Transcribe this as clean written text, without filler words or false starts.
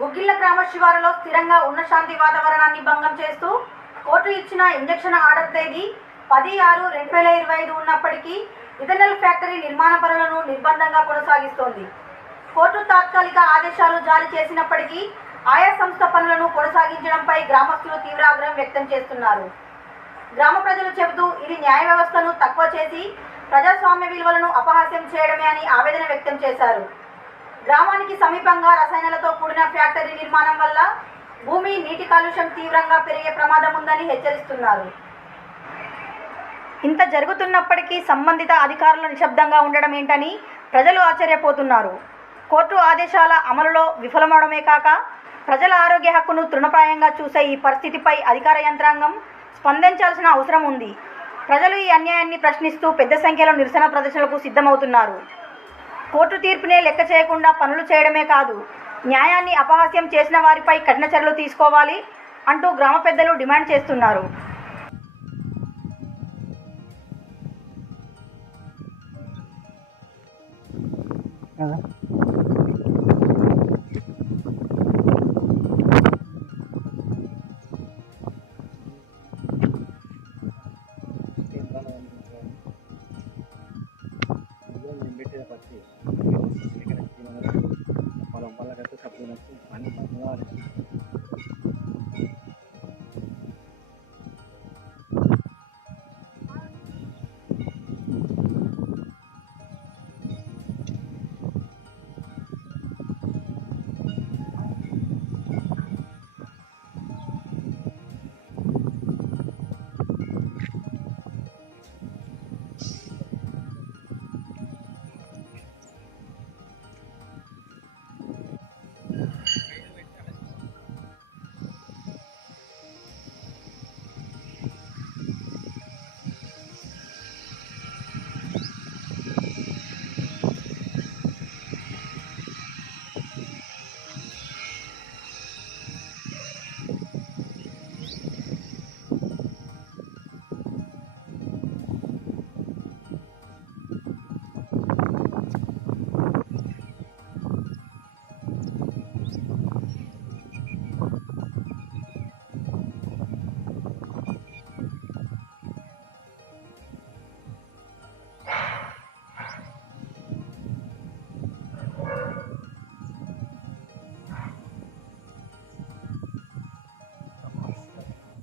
గుగ్గిళ్ల గ్రామ శివారులో స్థిరంగా ఉన్న శాంతి వాతావరణాన్ని భంగం చేస్తూ కోర్టు ఇచ్చిన ఇంజెక్షన్ ఆర్డర్ తేదీ 10/6/2025 ఉన్నప్పటికీ ఇథనాల్ ఫ్యాక్టరీ నిర్మాణ పనులను నిర్బంధంగా కొనసాగిస్తోంది. కోర్టు తాత్కాలిక ఆదేశాలు జారీ చేసినప్పటికీ ఆయా సంస్థ పనులను కొనసాగించడంపై గ్రామస్తులు తీవ్ర ఆగ్రహం వ్యక్తం చేస్తున్నారు. గ్రామ ప్రజలు చెబుతూ ఇది న్యాయ వ్యవస్థను తక్కువ చేసి ప్రజాస్వామ్య విలువలను అపహాస్యం చేయడమే అని ఆవేదన వ్యక్తం చేశారు. గ్రామానికి సమీపంగా రసాయనాలతో కూడిన ఫ్యాక్టరీ నిర్మాణం వల్ల భూమి, నీటి కాలుష్యం తీవ్రంగా పెరిగే ప్రమాదం ఉందని హెచ్చరిస్తున్నారు. ఇంత జరుగుతున్నప్పటికీ సంబంధిత అధికారులు నిశ్శబ్దంగా ఉండడం ఏంటని ప్రజలు ఆశ్చర్యపోతున్నారు. కోర్టు ఆదేశాల అమలులో విఫలమవడమే కాక ప్రజల ఆరోగ్య హక్కును తృణప్రాయంగా చూసే ఈ పరిస్థితిపై అధికార యంత్రాంగం స్పందించాల్సిన అవసరం ఉంది. ప్రజలు ఈ అన్యాయాన్ని ప్రశ్నిస్తూ పెద్ద సంఖ్యలో నిరసన ప్రదర్శనలకు సిద్ధమవుతున్నారు. కోర్టు తీర్పునే లెక్క చేయకుండా పనులు చేయడమే కాదు, న్యాయాన్ని అపహాస్యం చేసిన వారిపై కఠిన చర్యలు తీసుకోవాలి అంటూ గ్రామ పెద్దలు డిమాండ్ చేస్తున్నారు. కదా